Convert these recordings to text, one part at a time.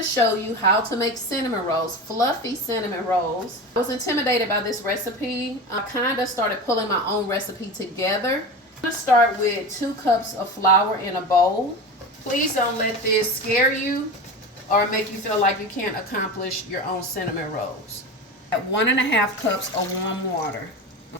to show you how to make cinnamon rolls, fluffy cinnamon rolls. I was intimidated by this recipe. I kind of started pulling my own recipe together. I'm going to start with 2 cups of flour in a bowl. Please don't let this scare you or make you feel like you can't accomplish your own cinnamon rolls. At 1.5 cups of warm water.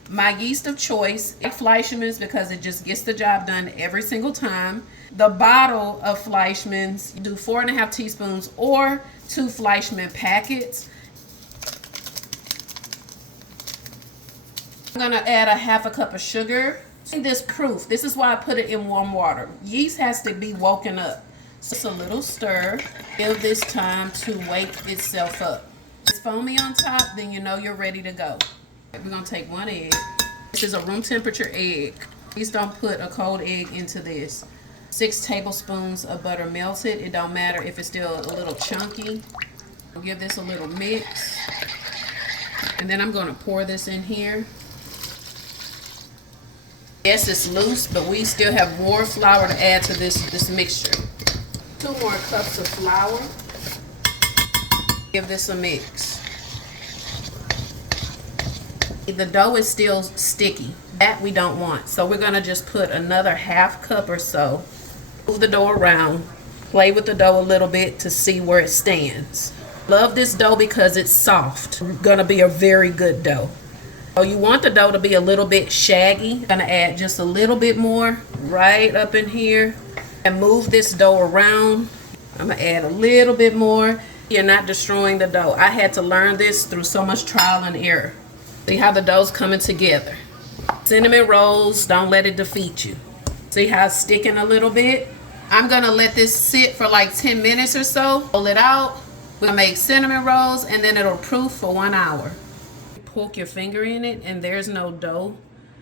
My yeast of choice, Fleischmann's, because it just gets the job done every single time. The bottle of Fleischmann's, do 4.5 teaspoons or 2 Fleischmann packets. I'm gonna add 1/2 cup of sugar. This proof, this is why I put it in warm water. Yeast has to be woken up. So just a little stir. Give this time to wake itself up. It's foamy on top, then you know you're ready to go. We're gonna take 1 egg. This is a room temperature egg. Please don't put a cold egg into this. 6 tablespoons of butter melted. It don't matter if it's still a little chunky. I'll give this a little mix. And then I'm gonna pour this in here. Yes, it's loose, but we still have more flour to add to this mixture. 2 more cups of flour. Give this a mix. The dough is still sticky. That we don't want. So we're gonna just put another 1/2 cup or so. Move the dough around. Play with the dough a little bit to see where it stands. Love this dough because it's soft. Gonna be a very good dough. So you want the dough to be a little bit shaggy. Gonna add just a little bit more right up in here and move this dough around. I'm gonna add a little bit more. You're not destroying the dough. I had to learn this through so much trial and error. See how the dough's coming together. Cinnamon rolls, don't let it defeat you. See how it's sticking a little bit? I'm gonna let this sit for like 10 minutes or so. Pull it out. We'll make cinnamon rolls and then it'll proof for 1 hour. Poke your finger in it and there's no dough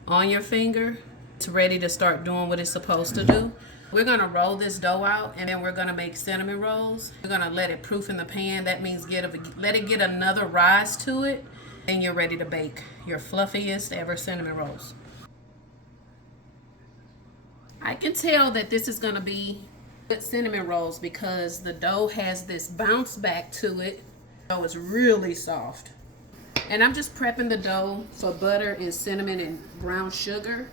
on your finger. It's ready to start doing what it's supposed to do. We're gonna roll this dough out and then we're gonna make cinnamon rolls. We're gonna let it proof in the pan. That means let it get another rise to it. And you're ready to bake your fluffiest ever cinnamon rolls. I can tell that this is gonna be good cinnamon rolls because the dough has this bounce back to it. The dough is really soft. And I'm just prepping the dough for butter and cinnamon and brown sugar,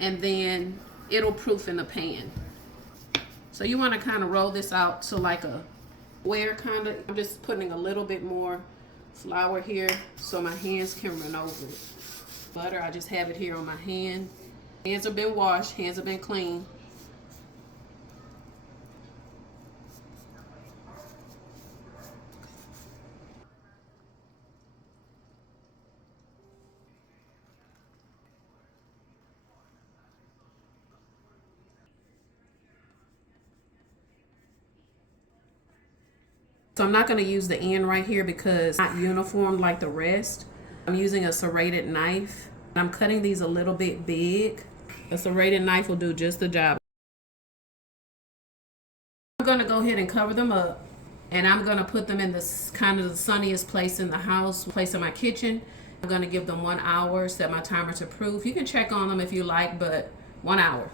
and then it'll proof in the pan. So you wanna kinda roll this out to like a square kinda. I'm just putting a little bit more flour here so my hands can run over it. Butter, I just have it here on my hand. Hands have been washed, hands have been clean. So I'm not going to use the end right here because it's not uniform like the rest. I'm using a serrated knife. I'm cutting these a little bit big. A serrated knife will do just the job. I'm going to go ahead and cover them up, and I'm going to put them in this kind of the sunniest place in the house, place in my kitchen. I'm going to give them 1 hour, set my timer to proof. You can check on them if you like, but 1 hour.